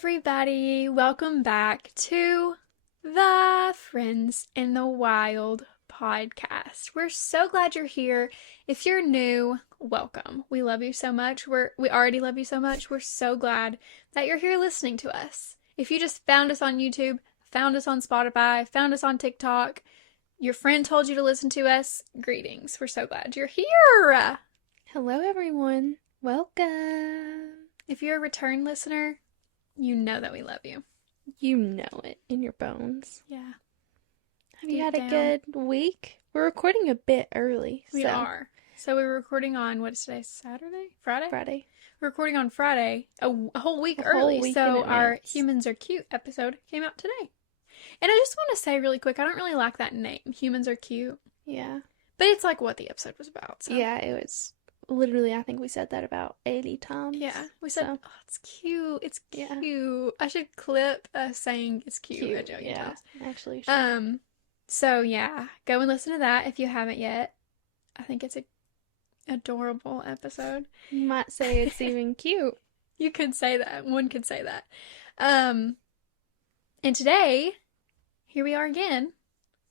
everybody. Welcome back to the Friends in the Wild podcast. We're so glad you're here. If you're new, welcome. We love you so much. We already love you so much. We're so glad that you're here listening to us. If you just found us on YouTube, found us on Spotify, found us on TikTok, your friend told you to listen to us, greetings. We're so glad you're here. Hello, everyone. Welcome. If you're a return listener, you know that we love you. You know it in your bones. Yeah. Have you had a good week? We're recording a bit early. We are. So we were recording on, what is today, Saturday? Friday? We're recording on Friday, a whole week early. So our Humans Are Cute episode came out today. And I just want to say really quick, I don't really like that name, Humans Are Cute. Yeah. But it's like what the episode was about. So. Yeah, it was literally, I think we said that about 80 times. Yeah. We said, oh, it's cute. It's cute. Yeah. I should clip us saying it's cute. Yeah, actually you should. So yeah, go and listen to that if you haven't yet. I think it's a adorable episode. You might say it's even cute. You could say that. One could say that. And today, here we are again,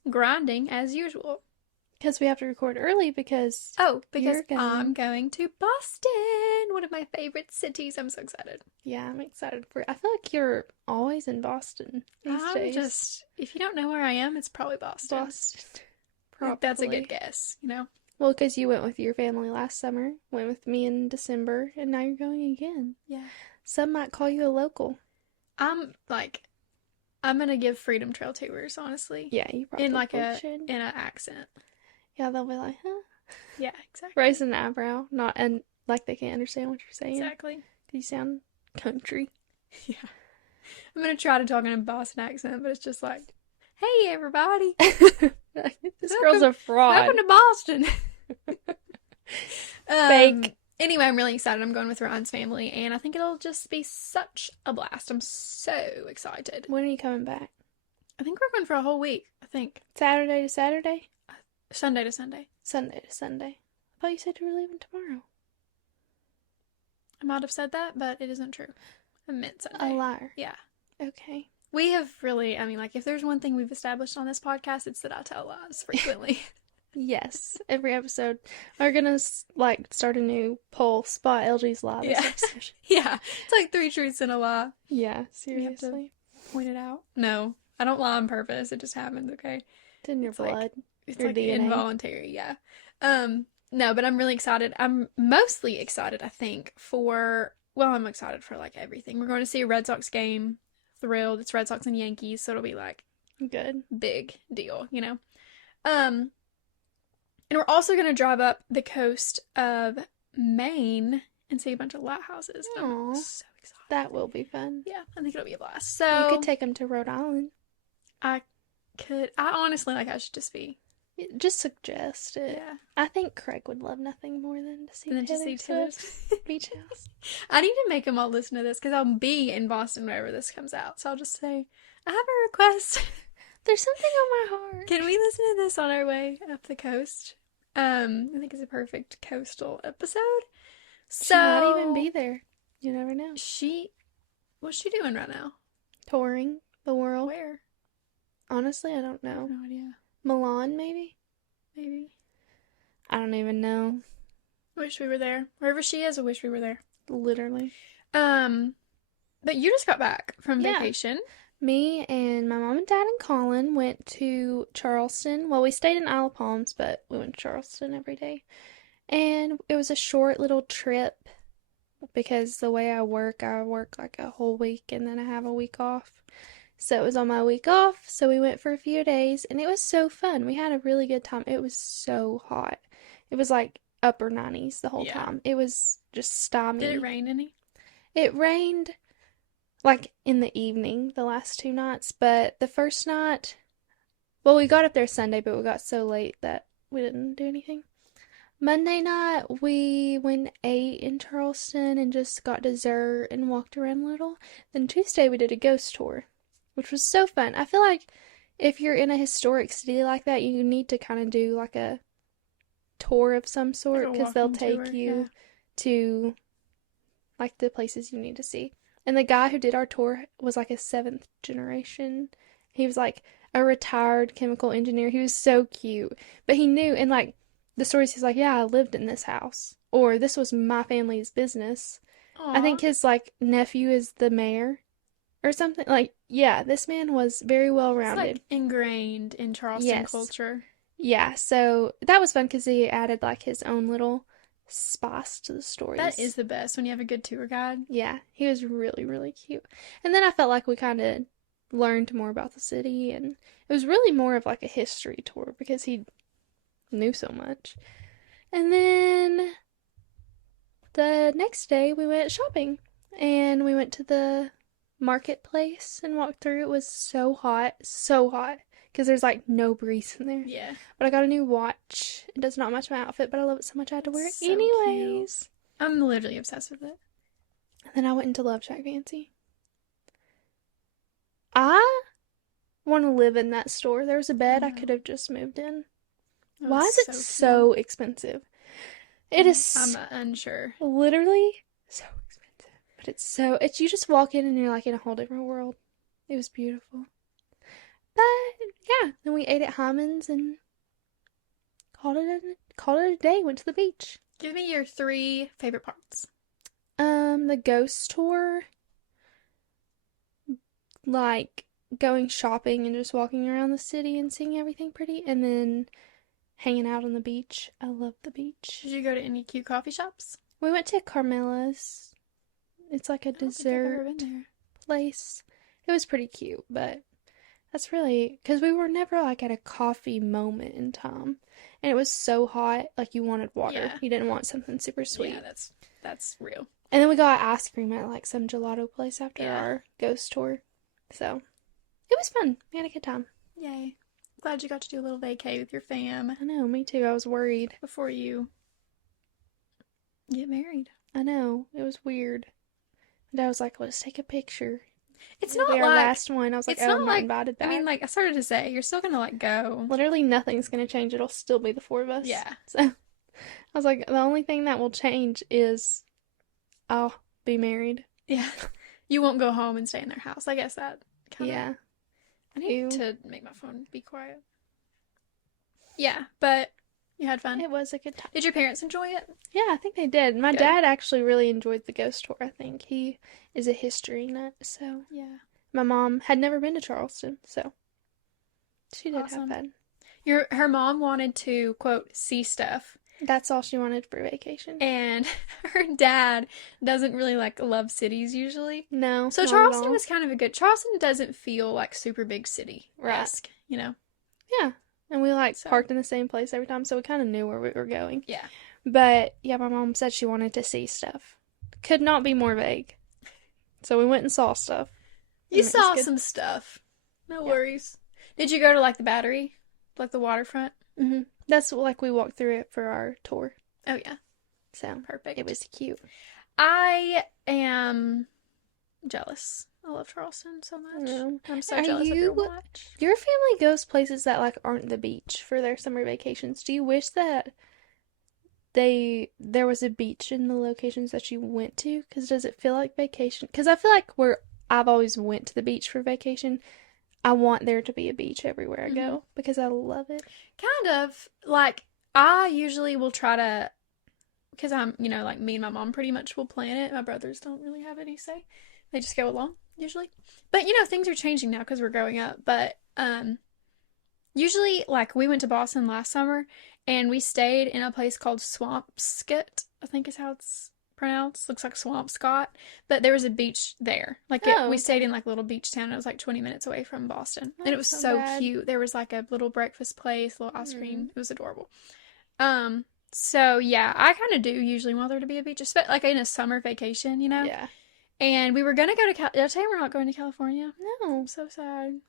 grinding as usual. Because we have to record early because I'm going to Boston, one of my favorite cities. I'm so excited. Yeah, I'm excited for it. I feel like you're always in Boston these days. If you don't know where I am, it's probably Boston. Probably. That's a good guess, you know? Well, because you went with your family last summer, went with me in December, and now you're going again. Yeah. Some might call you a local. I'm going to give Freedom Trail tours, honestly. Yeah, you probably should. In an accent. Yeah, they'll be like, huh? Yeah, exactly. Raising an eyebrow, and like they can't understand what you're saying. Exactly. You sound country. Yeah. I'm going to try to talk in a Boston accent, but it's just like, hey, everybody. This girl's a fraud. Welcome to Boston. Fake. Anyway, I'm really excited. I'm going with Ryan's family, and I think it'll just be such a blast. I'm so excited. When are you coming back? I think we're going for a whole week, Saturday to Saturday? Sunday to Sunday. Sunday to Sunday. I thought you said you were leaving tomorrow. I might have said that, but it isn't true. I meant Sunday. A liar. Yeah. Okay. We have really, if there's one thing we've established on this podcast, it's that I tell lies frequently. Yes. Every episode. We're gonna, start a new poll. Spot LG's lie this episode. Yeah. It's like 3 truths and a lie. Yeah, seriously. You have to point it out. No. I don't lie on purpose. It just happens, okay? It's in your blood. It's your DNA. Involuntary, yeah. No, but I'm really excited. I'm mostly excited, I think, I'm excited for, everything. We're going to see a Red Sox game. Thrilled. It's Red Sox and Yankees, so it'll be, good. Big deal, you know? And we're also going to drive up the coast of Maine and see a bunch of lighthouses. I'm so excited. That will be fun. Yeah, I think it'll be a blast. So you could take them to Rhode Island. I honestly, I should just be. Just suggest it. Yeah. I think Craig would love nothing more than to see Taylor's beach house. I need to make them all listen to this because I'll be in Boston whenever this comes out. So I'll just say, I have a request. There's something on my heart. Can we listen to this on our way up the coast? I think it's a perfect coastal episode. She might even be there. You never know. What's she doing right now? Touring the world. Where? Honestly, I don't know. I have no idea. Milan, maybe? Maybe. I don't even know. Wish we were there. Wherever she is, I wish we were there. Literally. But you just got back from vacation. Me and my mom and dad and Colin went to Charleston. Well, we stayed in Isle of Palms, but we went to Charleston every day. And it was a short little trip because the way I work like a whole week and then I have a week off. So it was on my week off, so we went for a few days, and it was so fun. We had a really good time. It was so hot. It was upper 90s the whole time. It was just stymied. Did it rain any? It rained, in the evening, the last 2 nights, but the first night, well, we got up there Sunday, but we got so late that we didn't do anything. Monday night, we went and ate in Charleston and just got dessert and walked around a little. Then Tuesday, we did a ghost tour, which was so fun. I feel like if you're in a historic city like that, you need to kind of do a tour of some sort because they'll take you to the places you need to see. And the guy who did our tour was like a seventh generation. He was like a retired chemical engineer. He was so cute. But he knew, and like the stories, he's like, yeah, I lived in this house. Or this was my family's business. I Aw. think his like nephew is the mayor or something. Like, yeah, this man was very well It's like rounded. ingrained in Charleston Yes. culture. Yeah, so that was fun because he added like his own little spice to the That is stories. the best when you have a good tour guide. Yeah, he was really, really cute. And then I felt like we kind of learned more about the city, and it was really more of like a history tour because he knew so much. And then the next day we went shopping and we went to the marketplace and walked through. It was so hot because there's like no breeze in there. Yeah. But I got a new watch. It does not match my outfit, but I love it so much I had to wear it So cute. anyways. I'm literally obsessed with it. And then I went into Love Shack Fancy. I want to live in that store. There was a I bed I know. could have just moved in. Oh, Why it's is it so so cute. expensive? It I'm is unsure. literally so expensive. But it's you just walk in and you're like in a whole different world. It was beautiful. But yeah, then we ate at Hyman's and called it a day. Went to the beach. Give me your 3 favorite parts. The ghost tour, like going shopping and just walking around the city and seeing everything pretty, and then hanging out on the beach. I love the beach. Did you go to any cute coffee shops? We went to Carmela's. It's like a I don't think I've ever dessert been there. place. It was pretty cute, but that's really because we were never like at a coffee moment in time. And it was so hot, like you wanted water. Yeah. You didn't want something super sweet. Yeah, that's real. And then we got ice cream at like some gelato place after Yeah. our ghost tour. So it was fun. We had a good time. Yay. Glad you got to do a little vacay with your fam I know, me too. I was worried. before you get married. I know. It was weird. My dad was like, let's take a picture. It's It'll not be our like last one. I was like, it's oh, not I'm not like invited I back. mean, like I started to say, you're still gonna like go. Literally nothing's gonna change. It'll still be the four of us. Yeah. So I was like, the only thing that will change is I'll be married. Yeah. You won't go home and stay in their house. I guess that kind of. Yeah. I need Ew. to make my phone be quiet. Yeah, but you had fun. It was a good time. Did your parents enjoy it? Yeah, I think they did. My Good. dad actually really enjoyed the ghost tour, I think. He is a history nut, so Yeah. my mom had never been to Charleston, so she did Awesome. have fun. Her mom wanted to quote see stuff, That's all she wanted for vacation. and her dad doesn't really like love cities usually. No, So not at Charleston all. was kind of a good. Charleston doesn't feel like super big city Right. esque, you know. Yeah. And we like So parked in the same place every time, so we kind of knew where we were going. yeah, But yeah, my mom said she wanted to see stuff. Could not be more vague. So we went and saw stuff. you And it was saw good. some stuff. No Yeah. worries. Did you go to like the Battery, like the waterfront? That's like we walked through it for our tour. Oh yeah, So perfect. it was cute. I am jealous. I love Charleston so much. No. I'm so Are jealous of your you watch. Your family goes places that like aren't the beach for their summer vacations. Do you wish that there was a beach in the locations that you went to? Because does it feel like vacation? Because I feel like where I've always went to the beach for vacation, I want there to be a beach everywhere I go because I love it. Kind of like I usually will try to, because I'm, like me and my mom pretty much will plan it. My brothers don't really have any say. They just go along usually. But things are changing now because we're growing up. But usually like we went to Boston last summer and we stayed in a place called Swampscott, I think is how it's pronounced. Looks like Swampscott. But there was a beach there. Like Oh, we okay. stayed in like a little beach town. It was like 20 minutes away from Boston. Oh, And it was that's not so bad. cute. There was like a little breakfast place, little ice cream. Mm. It was adorable. So yeah, I kind of do usually want there to be a beach, especially like in a summer vacation, Yeah. And we were gonna go to Did I tell you we're not going to California? No. I'm so sad.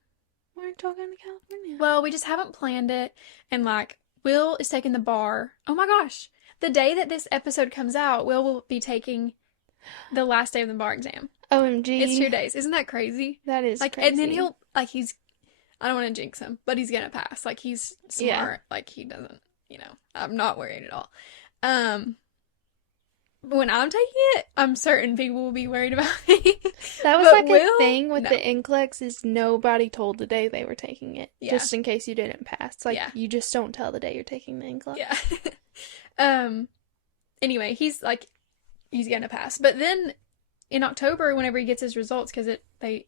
Why aren't y'all going to California? Well, we just haven't planned it, and like Will is taking the bar. Oh my gosh, the day that this episode comes out, will be taking the last day of the bar exam. OMG. It's 2 days. Isn't that crazy? That is Like, crazy. and then he'll he's. I don't want to jinx him, but he's gonna pass. Like he's smart. Yeah. Like he doesn't. I'm not worried at all. when I'm taking it, I'm certain people will be worried about me. That was But like a Will, thing with no. the NCLEX is nobody told the day they were taking it, Yeah. just in case you didn't pass. Like, Yeah. you just don't tell the day you're taking the NCLEX. Yeah. um. Anyway, he's gonna pass. But then in October, whenever he gets his results, because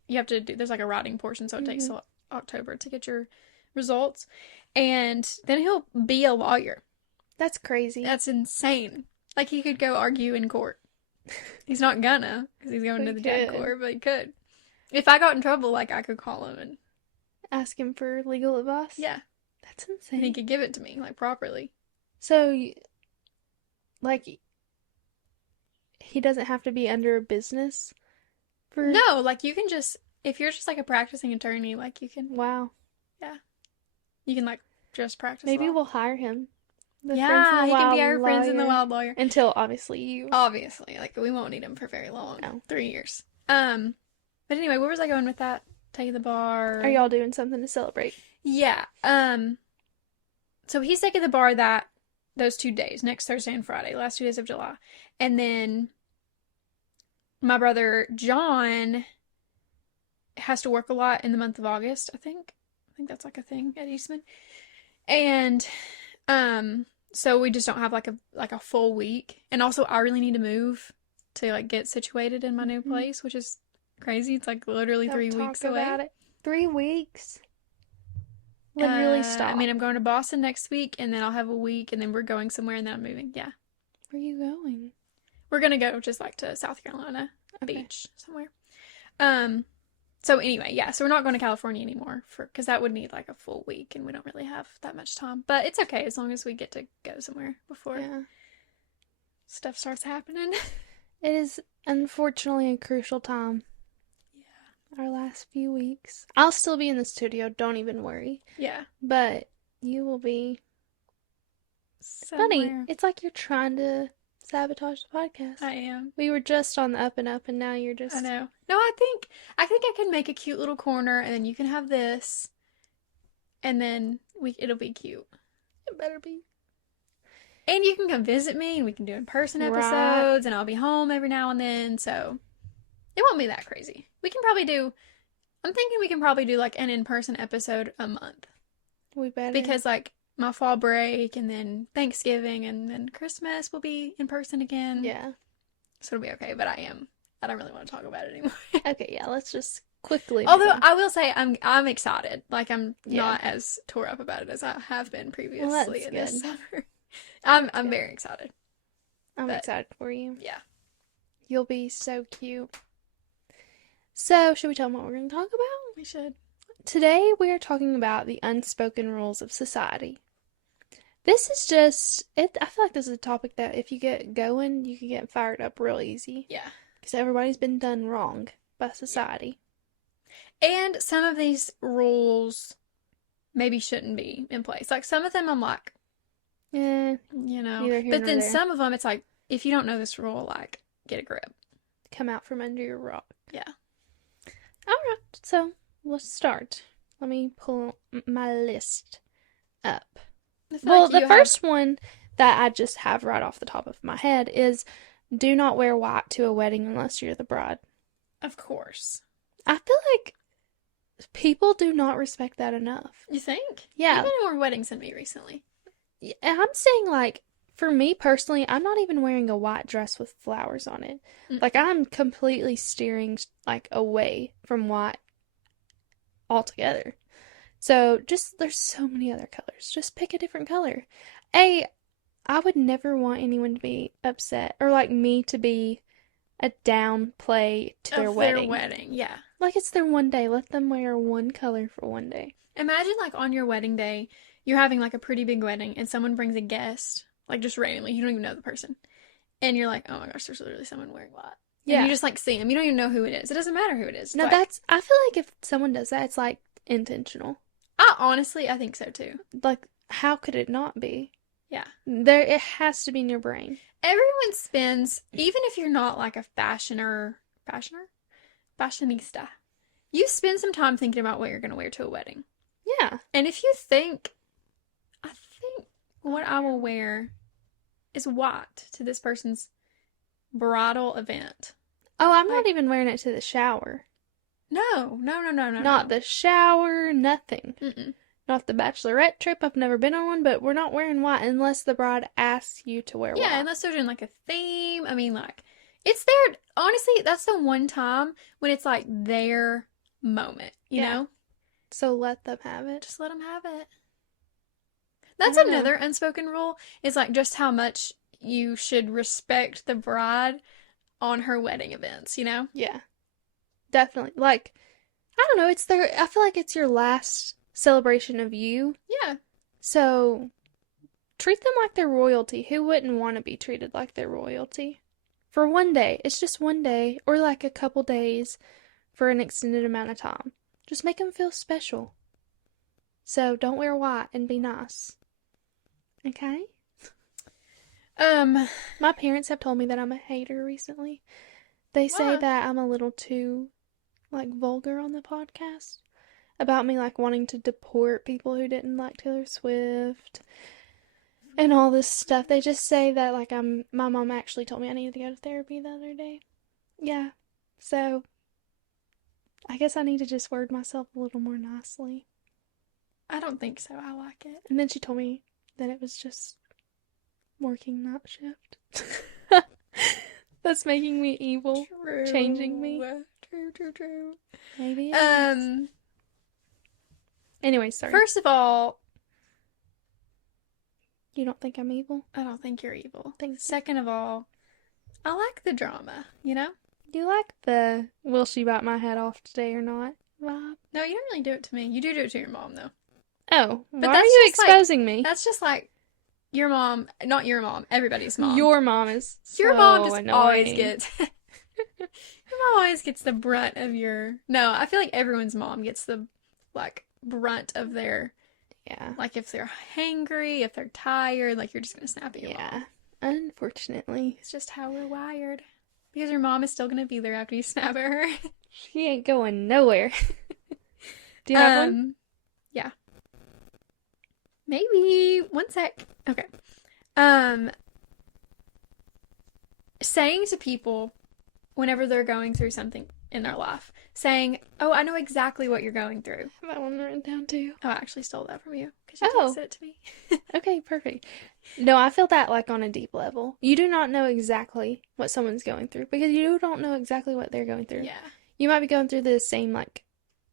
you have to do, there's like a writing portion, so it takes Mm-hmm. till October to get your results, and then he'll be a lawyer. That's crazy. That's insane. Like he could go argue in court. He's not gonna, because he's going But to he the JAG could. court, but he could. If I got in trouble, like I could call him and Ask him for legal advice. yeah, That's and he insane. could give it to me like properly. So, like, he doesn't have to be under a business for. No, like you can just if you're just like a practicing attorney, like Wow. you can like just practice Maybe law. we'll hire him. The Friends in Yeah, the he can be Wild our friends in the lawyer. wild lawyer. Until obviously you. Obviously, like we won't need him for very long. No. 3 years. But anyway, where was I going with that? Taking the bar. Are y'all doing something to celebrate? Yeah. So he's taking the bar those 2 days, next Thursday and Friday, last 2 days of July. And then my brother John has to work a lot in the month of August, I think. I think that's like a thing at Eastman. And so we just don't have like a full week. And also I really need to move to like get situated in my new place, which is crazy. It's like literally Don't 3 talk weeks away. about it. 3 weeks? Literally stop. I mean, I'm going to Boston next week, and then I'll have a week, and then we're going somewhere, and then I'm moving. Yeah. Where are you going? We're gonna go just like to South Carolina Okay. beach somewhere. So anyway, yeah, so we're not going to California anymore because that would need like a full week, and we don't really have that much time. But it's okay as long as we get to go somewhere before Yeah. stuff starts happening. It is unfortunately a crucial time. Our last few weeks. I'll still be in the studio, don't even worry. Yeah. But you will be. Somewhere. Funny. It's like you're trying to sabotage the podcast. I am. We were just on the up and up, and now you're just. I know. No, I think I can make a cute little corner, and then you can have this, and then it'll be cute. It better be. And you can come visit me, and we can do in-person episodes, and I'll be home every now and then, so it won't be that crazy. I'm thinking we can probably do like an in-person episode a month. We better. Because like my fall break, and then Thanksgiving, and then Christmas will be in person again. Yeah. So it'll be okay, but I don't really want to talk about it anymore. Okay, yeah, let's just quickly. Although I will say I'm excited. Like I'm not as tore up about it as I have been previously in this summer. I'm very excited. I'm excited for you. Yeah. You'll be so cute. So, should we tell them what we're going to talk about? We should. Today we are talking about the unspoken rules of society. This is just I feel like this is a topic that if you get going, you can get fired up real easy. Yeah. Because everybody's been done wrong by society. And some of these rules maybe shouldn't be in place. Like some of them I'm like, Yeah. But then some of them it's like, if you don't know this rule, like, get a grip. Come out from under your rock. Yeah. Alright, so let's start. Let me pull my list up. Well, the first one that I just have right off the top of my head is do not wear white to a wedding unless you're the bride. Of course. I feel like people do not respect that enough. You think? Yeah. You've been to more weddings than me recently. And I'm saying, like, for me personally, I'm not even wearing a white dress with flowers on it. Like, I'm completely steering, like, away from white altogether. So, there's so many other colors. Just pick a different color. I would never want anyone to be upset, or, like, me to be a downplay to their wedding. Yeah. Like, it's their one day. Let them wear one color for one day. Imagine, like, on your wedding day, you're having, like, a pretty big wedding, and someone brings a guest, like, just randomly. You don't even know the person. And you're like, oh my gosh, there's literally someone wearing white. Yeah. And you just, like, see them. You don't even know who it is. It doesn't matter who it is. No, like, I feel like if someone does that, it's, like, intentional. I think so, too. Like, how could it not be? Yeah. It has to be in your brain. Everyone spends, even if you're not, like, a fashionista, you spend some time thinking about what you're going to wear to a wedding. Yeah. And if you think, I think what I will wear is white to this person's bridal event. Oh, I'm not Like, even wearing it to the shower. no, no, no, no, no, Not no. the shower, nothing. Mm-mm. Not the bachelorette trip. I've never been on one, but we're not wearing white unless the bride asks you to wear Yeah, white. unless they're doing like a theme. I mean, like, it's their, honestly, that's the one time when it's like their moment, you Yeah. know? So let them have it. Just let them have it. I That's don't know. another unspoken rule is like just how much you should respect the bride on her wedding events, you know? Yeah, definitely. Like, I don't know, it's their, I feel like it's your last celebration of you. Yeah. So treat them like they're royalty. Who wouldn't want to be treated like they're royalty? For one day. It's just one day, or like a couple days for an extended amount of time. Just make them feel special. So don't wear white and be nice. Okay? Um, My parents have told me that I'm a hater recently. They say Why? that I'm a little too, like, vulgar on the podcast. About me, like, wanting to deport people who didn't like Taylor Swift and all this stuff. They just say that, like, my mom actually told me I needed to go to therapy the other day. Yeah. So, I guess I need to just word myself a little more nicely. I don't think so. I like it. And then she told me that it was just working night shift. That's making me evil. True. Changing me. True. Maybe it is. Anyway, sorry. First of all, You don't think I'm evil? I don't think you're evil. Thank you. Second of all, I like the drama, you know? You like the will she bite my head off today or not vibe? No, you don't really do it to me. You do it to your mom, though. Oh, But why are that's you just like- exposing me? That's just like your mom, not your mom, everybody's mom. Your mom is Your so mom just annoying. always gets. Your mom always gets the brunt of your. No, I feel like everyone's mom gets the, like, brunt of their. Yeah. Like, if they're hangry, if they're tired, like, you're just gonna snap at your mom. Unfortunately. It's just how we're wired. Because your mom is still gonna be there after you snap at her. She ain't going nowhere. Do you have one? Yeah. Maybe. One sec. Okay. Saying to people whenever they're going through something in their life, saying, "Oh, I know exactly what you're going through." I have that one written down too. Oh, I actually stole that from you because you Oh. texted it to me. Okay, perfect. No, I feel that like on a deep level. You do not know exactly what someone's going through because you don't know exactly what they're going through. Yeah. You might be going through the same like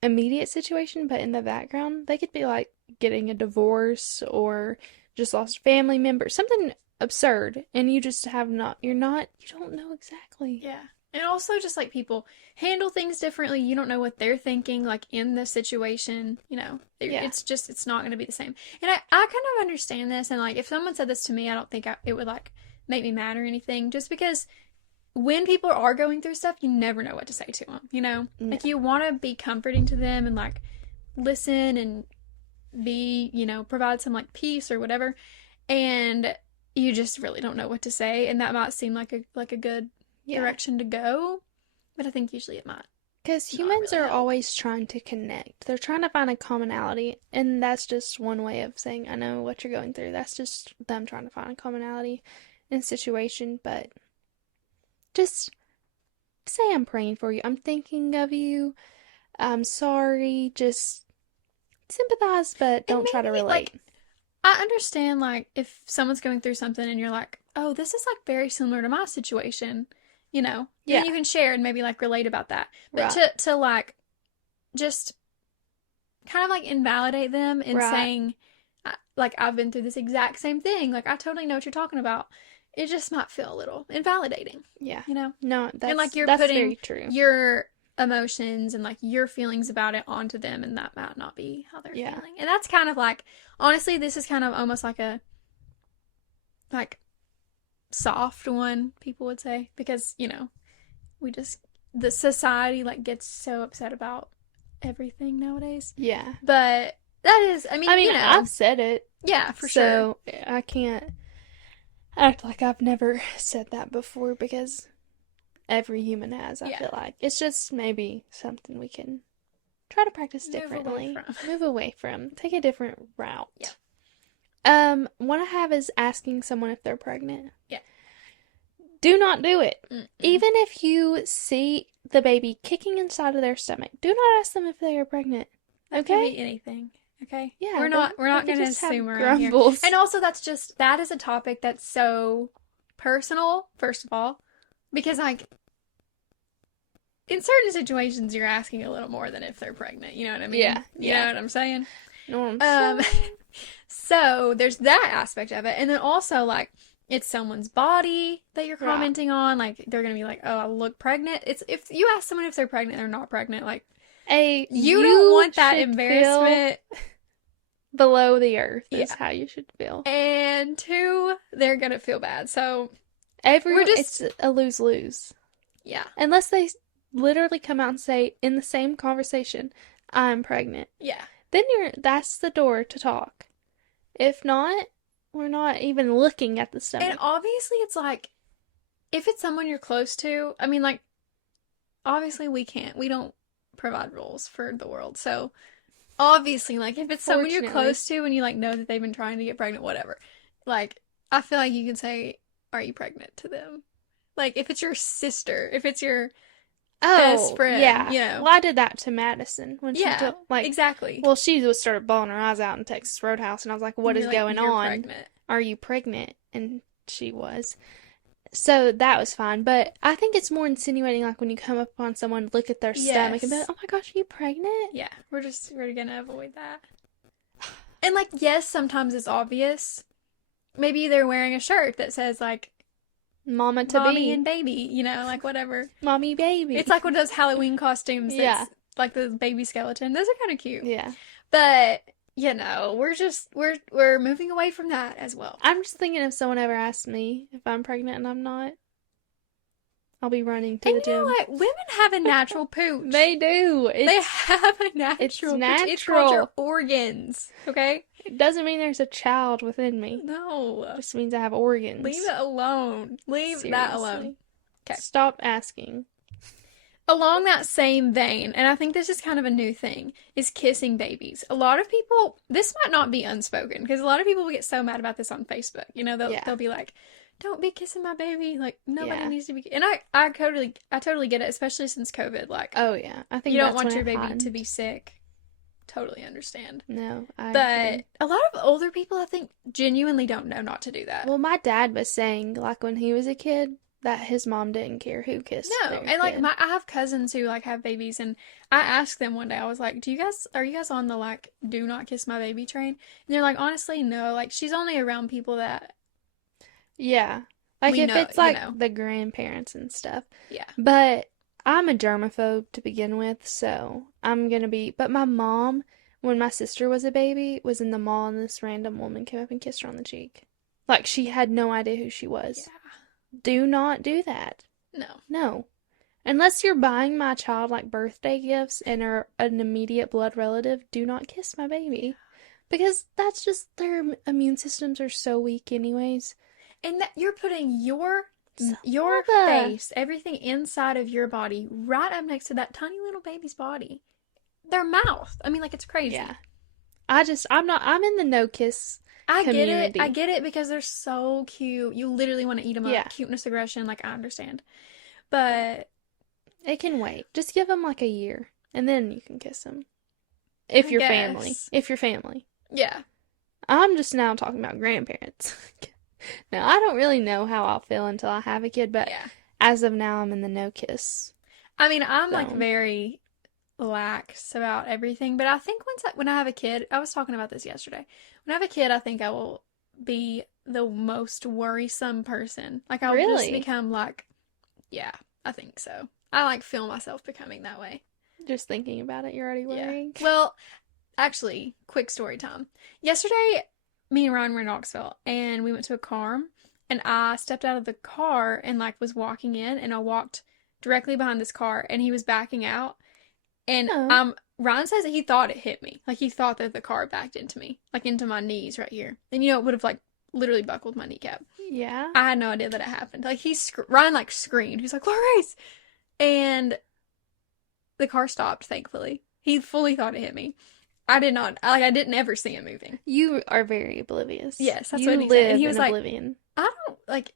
immediate situation, but in the background, they could be like getting a divorce or just lost a family member, something absurd, and you just have not, you don't know exactly. Yeah. And also just like people handle things differently. You don't know what they're thinking, like in the situation, you know. Yeah. It's not going to be the same. And I kind of understand this. And like, if someone said this to me, I don't think it would like make me mad or anything. Just because when people are going through stuff, you never know what to say to them, you know? No. Like, you want to be comforting to them and like listen and be, you know, provide some like peace or whatever. And you just really don't know what to say. And that might seem like a good direction to go, but I think usually it might. Because not humans really are help. always trying to connect. They're trying to find a commonality, and that's just one way of saying, I know what you're going through. That's just them trying to find a commonality in a situation, but just say I'm praying for you. I'm thinking of you. I'm sorry. Just sympathize, but don't try to maybe, relate. like, I understand, like, if someone's going through something and you're like, oh, this is, like, very similar to my situation, you know? Yeah. Then you can share and maybe, like, relate about that. But Right. to like, just kind of, like, invalidate them in Right. saying, like, I've been through this exact same thing. Like, I totally know what you're talking about. It just might feel a little invalidating, Yeah. you know? No, that's, And, like, you're that's putting very true. your emotions and like your feelings about it onto them, and that might not be how they're feeling. And that's kind of like, honestly, this is kind of almost like a like soft one, people would say, because, you know, the society like gets so upset about everything nowadays. Yeah. But that is, I mean, you know, I've said it. yeah, for sure. So I can't act like I've never said that before because every human has, I feel like. It's just maybe something we can try to practice differently. Move away from. Take a different route. Yeah. One I have is asking someone if they're pregnant. Yeah. Do not do it. Mm-mm. Even if you see the baby kicking inside of their stomach, do not ask them if they are pregnant. That could Okay? be anything. Okay? Yeah, We're not they going could to just have assume around here. grumbles. And also that is a topic that's so personal, first of all, because like in certain situations you're asking a little more than if they're pregnant. You know what I mean? Yeah, You know what I'm saying? Know what Um I'm saying? so there's that aspect of it. And then also like it's someone's body that you're Right. commenting on. Like they're gonna be like, "Oh, I look pregnant." It's if you ask someone if they're pregnant or not pregnant, like you don't want that should embarrassment. feel below the earth is Yeah. how you should feel. And two, they're gonna feel bad. So It's a lose-lose. yeah, Unless they literally come out and say in the same conversation, I'm pregnant. yeah. Then that's the door to talk. If not, we're not even looking at the stomach. And obviously, it's like if it's someone you're close to. I mean, like obviously we don't provide rules for the world. So obviously, like if it's someone you're Fortunately. close to and you like know that they've been trying to get pregnant, whatever. Like I feel like you can say, "Are you pregnant?" to them. Like if it's your sister, if it's your best friend, yeah. you know. Well, I did that to Madison when she Yeah, like exactly. well, she was started bawling her eyes out in Texas Roadhouse, and I was like, "What And is you're like, going "You're on? pregnant." Are you pregnant?" And she was. So that was fine, but I think it's more insinuating, like when you come up on someone, look at their stomach and be Yes. like, "Oh my gosh, are you pregnant?" Yeah, we're gonna avoid that. And like, yes, sometimes it's obvious. Maybe they're wearing a shirt that says like Mama to mommy be, and baby, you know, like whatever. mommy baby. It's like one of those Halloween costumes Yeah. that's like the baby skeleton. Those are kind of cute. Yeah. But, you know, we're moving away from that as well. I'm just thinking if someone ever asks me if I'm pregnant and I'm not, I'll be running to And the you know gym. what? Women have a natural pooch. They do. They have a natural it's pooch. It's called natural. your organs. Okay? It doesn't mean there's a child within me. No. It just means I have organs. Leave it alone. Leave that alone. Seriously. Okay. Stop asking. Along that same vein, and I think this is kind of a new thing, is kissing babies. A lot of people, this might not be unspoken, because a lot of people get so mad about this on Facebook. You know, they'll be like, "Don't be kissing my baby." Like nobody needs to be. And I totally get it, especially since COVID. Like, Oh yeah, I think you don't that's want when your it baby happened. to be sick. Totally understand. No, I But agree. a lot of older people, I think, genuinely don't know not to do that. Well, my dad was saying, like when he was a kid, that his mom didn't care who kissed No, their and like kid. I have cousins who like have babies, and I asked them one day, I was like, are you guys on the like do not kiss my baby train? And they're like, honestly, no. Like she's only around people that Yeah, like we if know, it's like you know. the grandparents and stuff. Yeah. But I'm a germaphobe to begin with, so I'm gonna be. But my mom, when my sister was a baby, was in the mall and this random woman came up and kissed her on the cheek. Like she had no idea who she was. Yeah. Do not do that. No. No. Unless you're buying my child like birthday gifts and are an immediate blood relative, do not kiss my baby. Because that's just their immune systems are so weak anyways. And that you're putting your Saliva. face, everything inside of your body, right up next to that tiny little baby's body. Their mouth. I mean, like it's crazy. Yeah. I'm in the no kiss I community. get it because they're so cute. You literally want to eat them up. Yeah. Cuteness, aggression, like I understand. But It can wait. Just give them like a year and then you can kiss them. If I you're guess. family. If you're family. Yeah. I'm just now talking about grandparents. Now, I don't really know how I'll feel until I have a kid, but Yeah. as of now, I'm in the no kiss. I mean, I'm like zone. very lax about everything, but I think when I have a kid, I was talking about this yesterday. When I have a kid, I think I will be the most worrisome person. Like I will just Really? become like, yeah, I think so. I like feel myself becoming that way. Just thinking about it, you're already worrying. Yeah. Well, actually, quick story time. Yesterday, me and Ryan were in Knoxville, and we went to a Carm, and I stepped out of the car and like was walking in, and I walked directly behind this car, and he was backing out, and Oh. Ryan says that he thought it hit me, like he thought that the car backed into me, like into my knees right here, and you know it would have like literally buckled my kneecap. Yeah. I had no idea that it happened. Like Ryan like screamed. He's like, "Clarice!" And the car stopped. Thankfully, he fully thought it hit me. I did not. Like I didn't ever see him moving. You are very oblivious. Yes, that's you what he live said. And he was in like, oblivion. I don't like.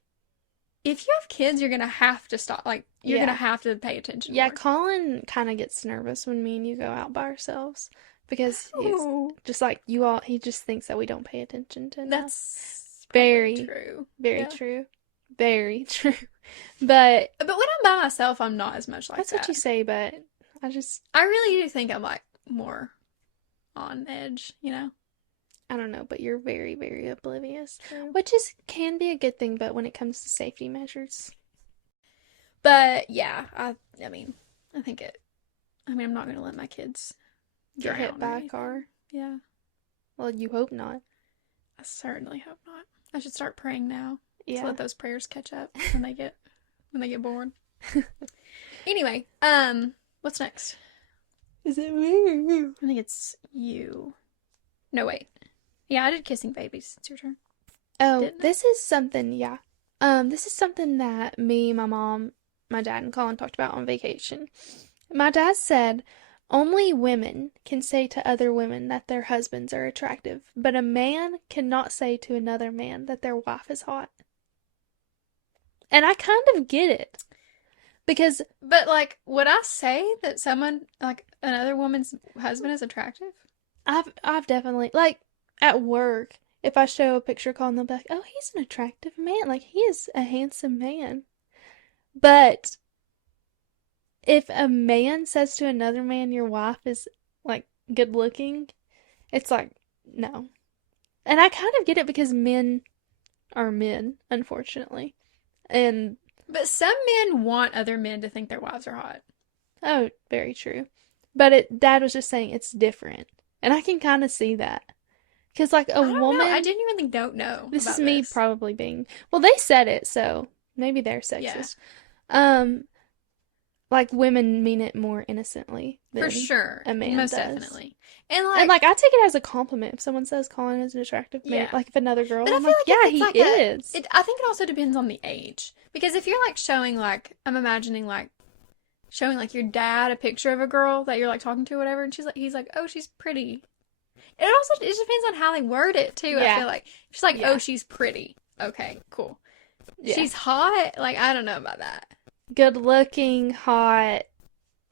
if you have kids, you're gonna have to stop. Like, you're gonna Yeah. have to pay attention Yeah, more. Colin kind of gets nervous when me and you go out by ourselves because he's Oh, just like you all, he just thinks that we don't pay attention to enough. that's probably Very, true. very Yeah. true. Very true. But But when I'm by myself, I'm not as much like that's what that. you say, but I just, I really do think I'm like more on edge, you know? I don't know, but you're very, very oblivious, True. which is can be a good thing, but when it comes to safety measures, But yeah, I mean, I think it. I mean, I'm not gonna let my kids get hit drown or by a anything. car. Yeah, Well, you hope not. I certainly hope not. I should start praying now to Yeah. let those prayers catch up when they get born. Anyway, what's next? Is it me? I think it's you. No, wait. Yeah, I did kissing babies. It's your turn. Oh, Didn't I? this is something, yeah. This is something that me, my mom, my dad, and Colin talked about on vacation. My dad said only women can say to other women that their husbands are attractive, but a man cannot say to another man that their wife is hot. And I kind of get it. Because But like, would I say that someone like another woman's husband is attractive? I've definitely like at work, if I show a picture of Colin, they'll be like, "Oh, he's an attractive man. Like he is a handsome man." But if a man says to another man, "Your wife is like good looking," it's like, no. And I kind of get it because men are men, unfortunately. And But some men want other men to think their wives are hot. oh, very true. But Dad was just saying it's different. And I can kind of see that. Because, like, a I don't know. I woman, genuinely don't know this is about me this. probably being, well, they said it, so maybe they're Yeah. sexist. Like, women mean it more innocently For than sure. a man Most does. definitely. And And, like, I take it as a compliment if someone says Colin is an attractive man. Yeah. Like, if another girl, But I I'm feel like, like yeah, if it's he like is. I think it also depends on the age. Because if you're like showing like, I'm imagining like showing like your dad a picture of a girl that you're like talking to or whatever, and he's like, oh, she's pretty. It just depends on how they word it too. I Yeah. feel like she's like, Yeah. oh, she's pretty. Okay, cool. Yeah. She's hot. Like, I don't know about that. Good looking, hot.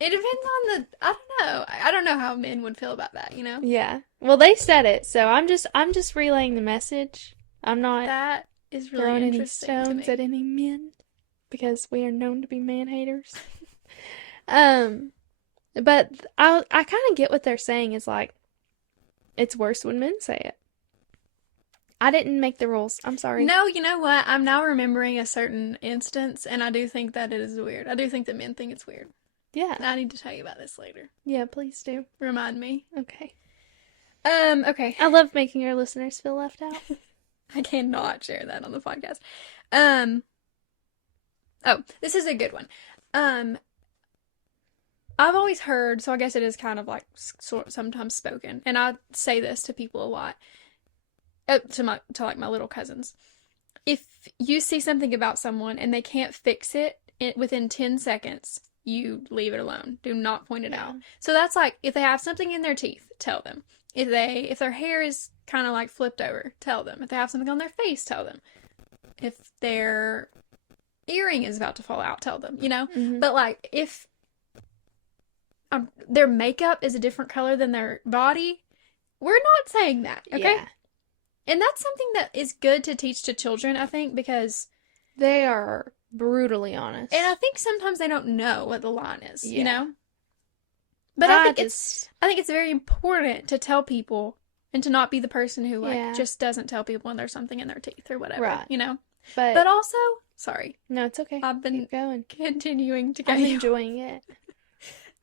It depends on the. I don't know. I don't know how men would feel about that. You know. Yeah. Well, they said it, so I'm just relaying the message. I'm not That is really throwing any interesting to stones me. at any men because we are known to be man haters. But I kind of get what they're saying is like it's worse when men say it. I didn't make the rules. I'm sorry. No, you know what? I'm now remembering a certain instance, and I do think that it is weird. I do think that men think it's weird. Yeah. I need to tell you about this later. Yeah, please do. Remind me. Okay. Okay. I love making our listeners feel left out. I cannot share that on the podcast. Oh, this is a good one. I've always heard, so I guess it is kind of like sometimes spoken, and I say this to people a lot, to like my little cousins. If you see something about someone and they can't fix it within 10 seconds, you leave it alone. Do not point it out. So that's like if they have something in their teeth, tell them. If their hair is kind of like flipped over, tell them. If they have something on their face, tell them. If their earring is about to fall out, tell them, you know? Mhm. But like if their makeup is a different color than their body, we're not saying that, okay? Yeah. And that's something that is good to teach to children, I think, because They are brutally honest. and I think sometimes they don't know what the line is, you Yeah. know? But I think just it's very important to tell people and to not be the person who like Yeah. just doesn't tell people when there's something in their teeth or whatever, Right. you know? but But also, sorry, no, it's okay. I've been Keep going. continuing to get I'm you. enjoying it.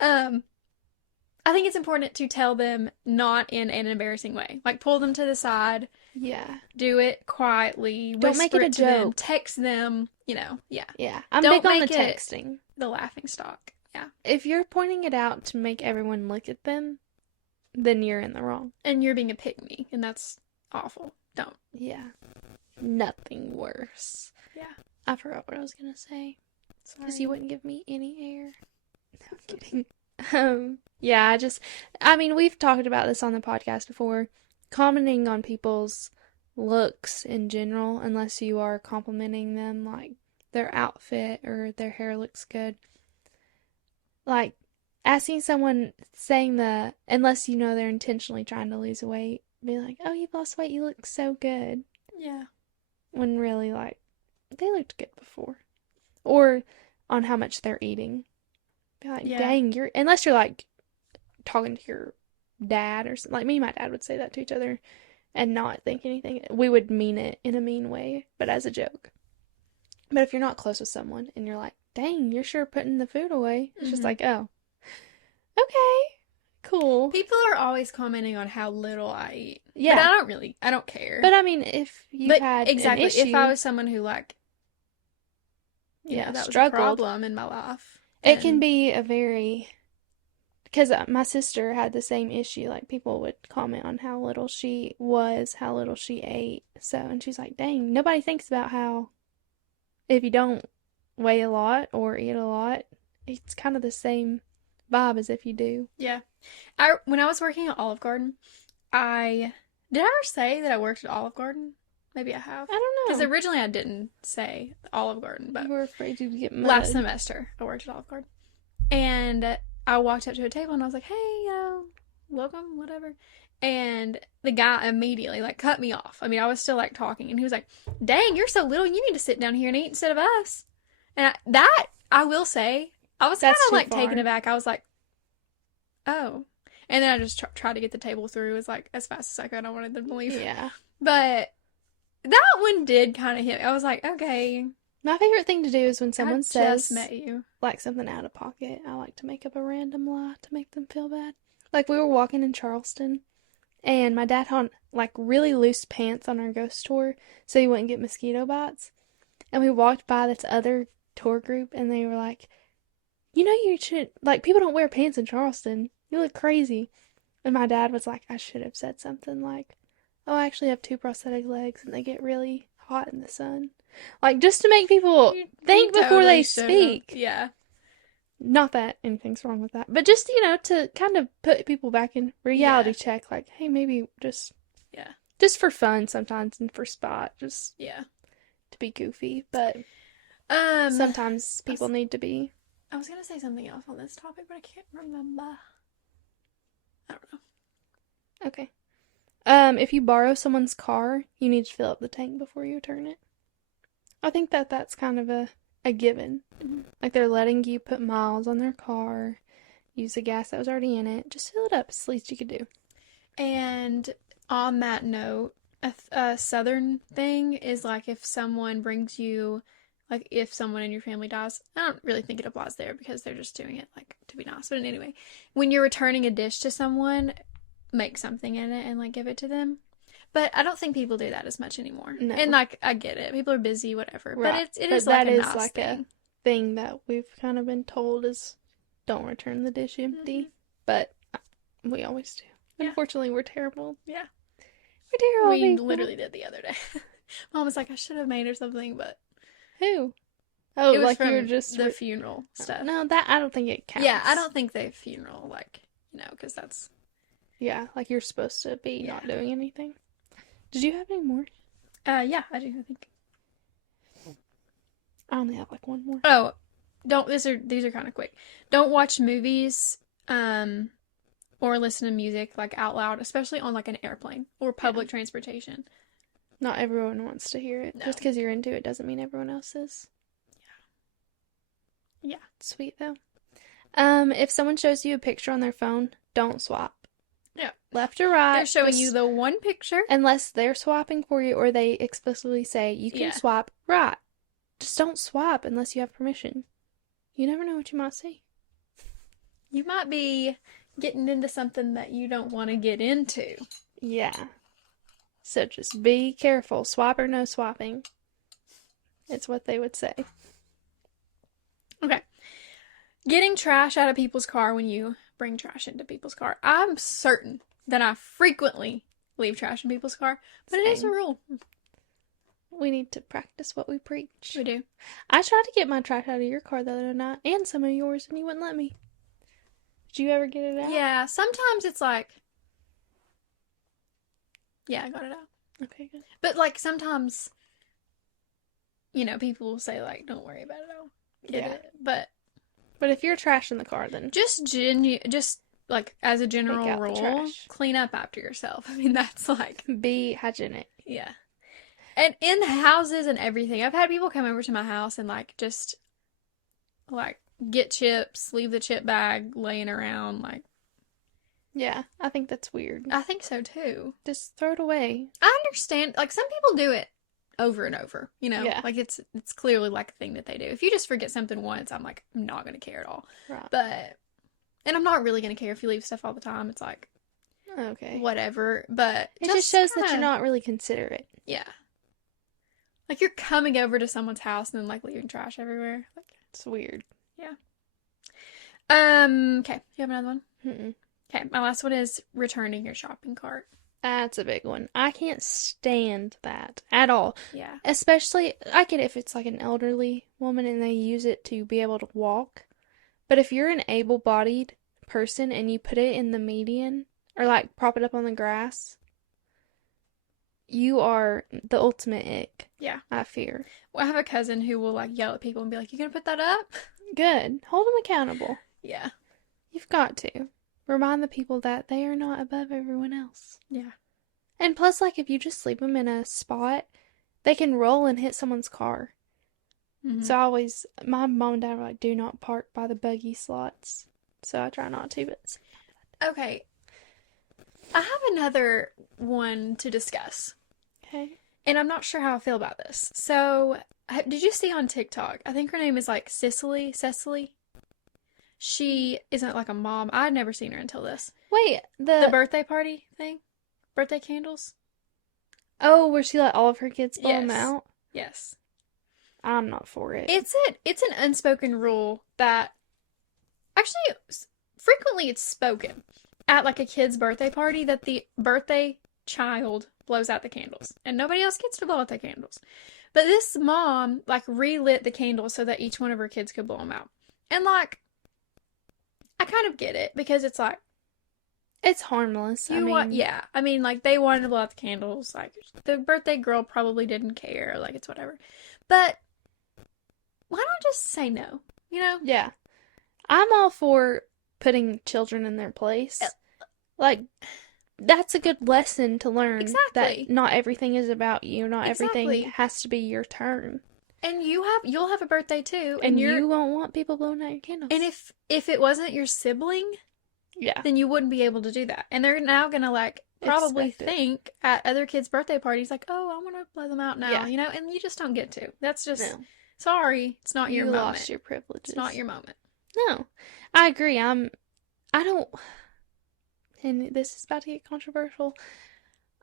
I think it's important to tell them not in an embarrassing way. Like pull them to the side, Yeah. do it quietly, Don't make whisper it a to them, joke. text them, you know. Yeah. Yeah. I'm Don't big on the make it- texting. The laughing stock. Yeah. If you're pointing it out to make everyone look at them, then you're in the wrong. And you're being a pygmy, and that's awful. Don't. Yeah. Nothing worse. Yeah. I forgot what I was gonna say. Because Sorry. you wouldn't give me any air. No, I'm kidding. Yeah, I mean, we've talked about this on the podcast before. Commenting on people's looks in general, unless you are complimenting them, like, their outfit or their hair looks good. Like asking someone saying unless you know they're intentionally trying to lose weight, be like, "Oh, you've lost weight. You look so good." Yeah. When really, like, they looked good before. Or on how much they're eating. Be like, Yeah. "Dang, unless you're like talking to your dad or something. Like me and my dad would say that to each other and not think anything. We would mean it in a mean way, but as a joke. But if you're not close with someone and you're like, "Dang, you're sure putting the food away," it's just like, "Oh, okay, cool." People are always commenting on how little I eat. But Yeah. I don't care. But I mean, if you But had exactly, an issue, if I was someone who like, that was a struggled, problem in my life, it can then be a very, because my sister had the same issue. Like, people would comment on how little she was, how little she ate. So, and she's like, "Dang, nobody thinks about how if you don't weigh a lot or eat a lot, it's kind of the same vibe as if you do." yeah. When I was working at Olive Garden, I did I ever say that I worked at Olive Garden? Maybe I have. I don't Because know. originally I didn't say Olive Garden, but You were afraid you'd get last mud. semester I worked at Olive Garden. And I walked up to a table and I was like, "Hey, welcome, whatever." And the guy immediately like cut me off. I mean, I was still like talking, and he was like, "Dang, you're so little. You need to sit down here and eat instead of us." And I will say, I was kind That's of too like far. taken aback. I was like, "Oh," and then I just tried to get the table through as like as fast as I could. I wanted them to leave. Yeah. But that one did kind of hit me. I was like, "Okay, My favorite thing to do is when someone I says just met you." like something out of pocket. I like to make up a random lie to make them feel bad. Like, we were walking in Charleston and my dad had like really loose pants on our ghost tour so he wouldn't get mosquito bites. And we walked by this other tour group and they were like, "You know, you should, like, people don't wear pants in Charleston. You look crazy." And my dad was like, "I should have said something like, oh, I actually have two prosthetic legs and they get really hot in the sun." Like, just to make people think before totally they should've. speak. Yeah. Not that anything's wrong with that, but just, to kind of put people back in reality check, like, hey, maybe just for fun sometimes and for spot, just to be goofy, but sometimes people need to be. I was gonna say something else on this topic, but I can't remember. I don't know. Okay. If you borrow someone's car, you need to fill up the tank before you return it. I think that's kind of a given. Mm-hmm. Like, they're letting you put miles on their car, use the gas that was already in it. Just fill it up. It's the least you could do. And on that note, a southern thing is like if someone brings you, like if someone in your family dies, I don't really think it applies there because they're just doing it like to be nice. But anyway, when you're returning a dish to someone, make something in it and like give it to them. But I don't think people do that as much anymore. No. And like I get it, people are busy, whatever. Right. But it is like a nice like thing. a thing that we've kind of been told is don't return the dish empty. Mm-hmm. But we always do. Yeah. Unfortunately, we're terrible. Yeah. We're terrible We people. literally did the other day. Mom was like, I should have made her something, but who? Oh, it was like from you're just the funeral stuff. No, that I don't think it counts. Yeah, I don't think the funeral, like, because that's. Yeah, like you're supposed to be not doing anything. Did you have any more? Yeah, I do. I think. I only have like one more. Oh, these are kind of quick. Don't watch movies, or listen to music like out loud, especially on like an airplane or public transportation. Not everyone wants to hear it. No. Just because you're into it doesn't mean everyone else is. Yeah. Sweet though. If someone shows you a picture on their phone, don't swap. Yeah. Left or right. They're showing you the one picture. Unless they're swapping for you or they explicitly say you can swap right. Just don't swap unless you have permission. You never know what you might see. You might be getting into something that you don't want to get into. Yeah. So just be careful. Swap or no swapping. It's what they would say. Okay. Getting trash out of people's car when you bring trash into people's car. I'm certain that I frequently leave trash in people's car, but it is a rule. We need to practice what we preach. We do. I tried to get my trash out of your car the other night and some of yours, and you wouldn't let me. Did you ever get it out? Yeah, sometimes it's like... Yeah, I got it out. Okay, good. But like sometimes you know, people will say, like, don't worry about it, I'll get Yeah. it. But But if you're trash in the car, then just like as a take general out the rule, trash. clean up after yourself. I mean, that's like, Be hygienic. yeah. And in houses and everything, I've had people come over to my house and like just like get chips, leave the chip bag laying around. Like, Yeah, I think that's weird. I think so too. Just throw it away. I understand. Like some people do it over and over. You know, Yeah. like it's clearly like a thing that they do. If you just forget something once, I'm like, I'm not gonna care at all. Right. But and I'm not really gonna care if you leave stuff all the time. It's like Okay. whatever. But It just shows that you're kinda, not really considerate. yeah. Like you're coming over to someone's house and then like leaving trash everywhere. Like, It's weird. yeah. Okay. You have another one? Mm-mm. Okay, my last one is returning your shopping cart. That's a big one. I can't stand that at all. Yeah. Especially, I get it if it's like an elderly woman and they use it to be able to walk. But if you're an able-bodied person and you put it in the median or like prop it up on the grass, you are the ultimate ick. Yeah. I fear. Well, I have a cousin who will like yell at people and be like, "You gonna put that up?" Good. Hold them accountable. Yeah. You've got to. Remind the people that they are not above everyone else. Yeah. And plus, like, if you just leave them in a spot, they can roll and hit someone's car. Mm-hmm. So I always, my mom and dad were like, do not park by the buggy slots. So I try not to, but. Okay. I have another one to discuss. Okay. And I'm not sure how I feel about this. So, did you see on TikTok? I think her name is like Cecily. Cecily. She isn't like a mom. I'd never seen her until this. Wait, The birthday party thing? Birthday candles? Oh, where she let all of her kids blow them Yes. out? Yes. I'm not for it. It's an unspoken rule that actually frequently it's spoken at like a kid's birthday party that the birthday child blows out the candles and nobody else gets to blow out the candles. But this mom like relit the candles so that each one of her kids could blow them out. And like I kind of get it because it's like It's harmless. yeah. I mean, like they wanted to blow out the candles. Like the birthday girl probably didn't care. Like it's whatever. But why not just say no? You know? Yeah. I'm all for putting children in their place. Like, that's a good lesson to learn. Exactly. That not everything is about you. Not Exactly. everything has to be your turn. And you'll have a birthday too, And you won't want people blowing out your candles. and if it wasn't your sibling, yeah, then you wouldn't be able to do that. And they're now gonna like probably Expect it. think at other kids' birthday parties like, oh, I want to blow them out now, Yeah. you know, and you just don't get to. That's just no. sorry, it's not your You moment. lost your privileges. It's not your moment. No, I agree. I don't, and this is about to get controversial.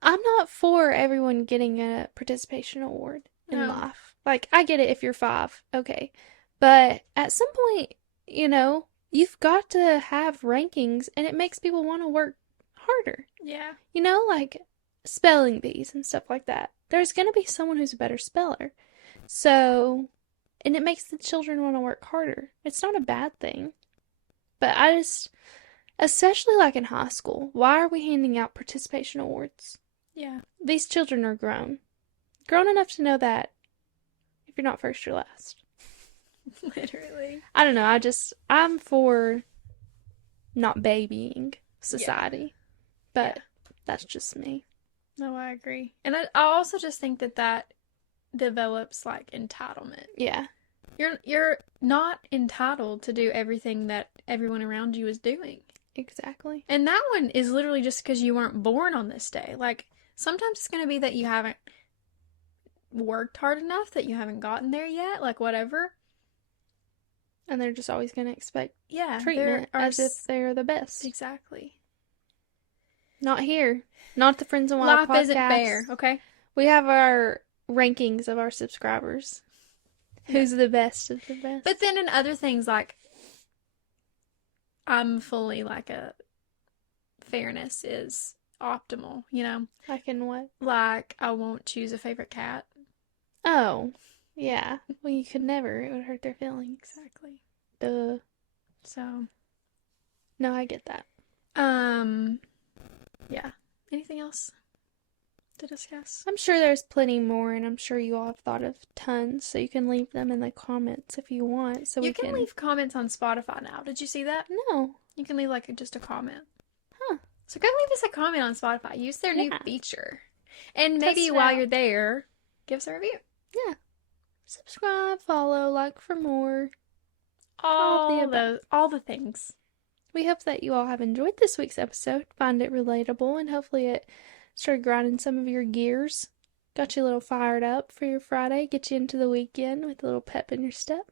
I'm not for everyone getting a participation award in No. life. Like, I get it if you're 5, okay. But at some point, you know, you've got to have rankings and it makes people want to work harder. Yeah. You know, like spelling bees and stuff like that. There's going to be someone who's a better speller. So, and it makes the children want to work harder. It's not a bad thing. But I just, especially like in high school, why are we handing out participation awards? Yeah. These children are grown. Grown enough to know that if you're not first, you're last. Literally. I don't know. I'm for not babying society. But that's just me. No, I agree. And I also just think that develops like entitlement. Yeah. You're not entitled to do everything that everyone around you is doing. Exactly. And that one is literally just because you weren't born on this day. Like, sometimes it's going to be that you haven't worked hard enough, that you haven't gotten there yet, like, whatever. And they're just always going to expect Yeah. treatment as if they're the best. Exactly. Not here. Not the Friends and Wild Life podcast. isn't fair, okay? We have our rankings of our subscribers. Who's the best of the best? But then in other things, like, I'm fully like a fairness is optimal, you know? Like in what? Like, I won't choose a favorite cat. Oh, yeah. Well, you could never. It would hurt their feelings. Exactly. Duh. So, No, I get that. yeah. Anything else? to discuss. I'm sure there's plenty more, and I'm sure you all have thought of tons, so you can leave them in the comments if you want, so You we can can... leave comments on Spotify now. Did you see that? No. You can leave like just a comment. Huh. So go leave us a comment on Spotify. Use their new Yeah. feature. And Test maybe it while out. you're there, give us a review. Yeah. Subscribe, follow, like for more. All the things. We hope that you all have enjoyed this week's episode, find it relatable, and hopefully it started grinding some of your gears. Got you a little fired up for your Friday, get you into the weekend with a little pep in your step.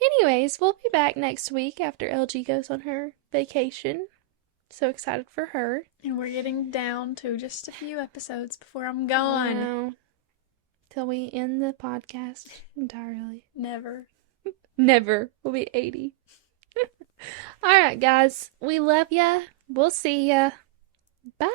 Anyways, we'll be back next week after LG goes on her vacation. So excited for her. And we're getting down to just a few episodes before I'm gone. Wow. Till we end the podcast entirely. Never. Never. We'll be 80. Alright, guys. We love ya. We'll see ya. Bye.